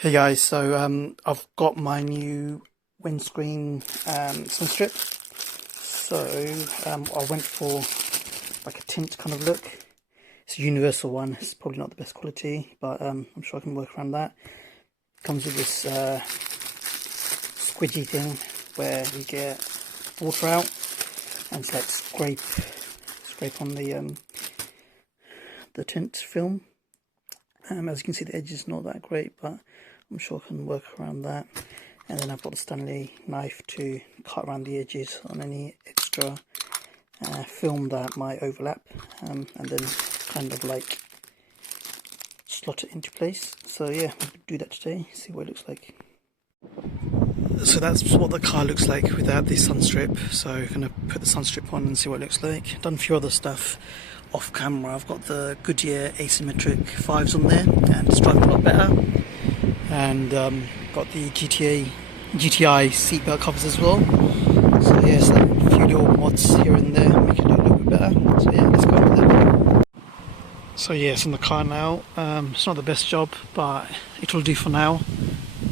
Hey guys, so I've got my new windscreen Sunstrip. So I went for like a tint kind of look. It's a universal one. It's probably not the best quality, but I'm sure I can work around that. Comes with this squidgy thing where you get water out and it's like scrape on the tint film. As you can see, the edge is not that great, but I'm sure I can work around that. And then I've got the Stanley knife to cut around the edges on any extra film that might overlap, and then kind of like slot it into place. So yeah, we'll do that today, see what it looks like. So that's what the car looks like without the Sunstrip. So I'm going to put the Sunstrip on and see what it looks like. Done a few other stuff off camera. I've got the Goodyear asymmetric 5s on there and it's driving a lot better. And got the GTI seatbelt covers as well. So yeah, so a few little mods here and there make it look a little bit better. So yeah, let's go with it. So yeah, it's in the car now. It's not the best job, but it'll do for now.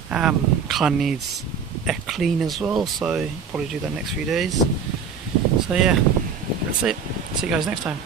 Car needs a clean as well, so probably do that next few days. So yeah, that's it. See you guys next time.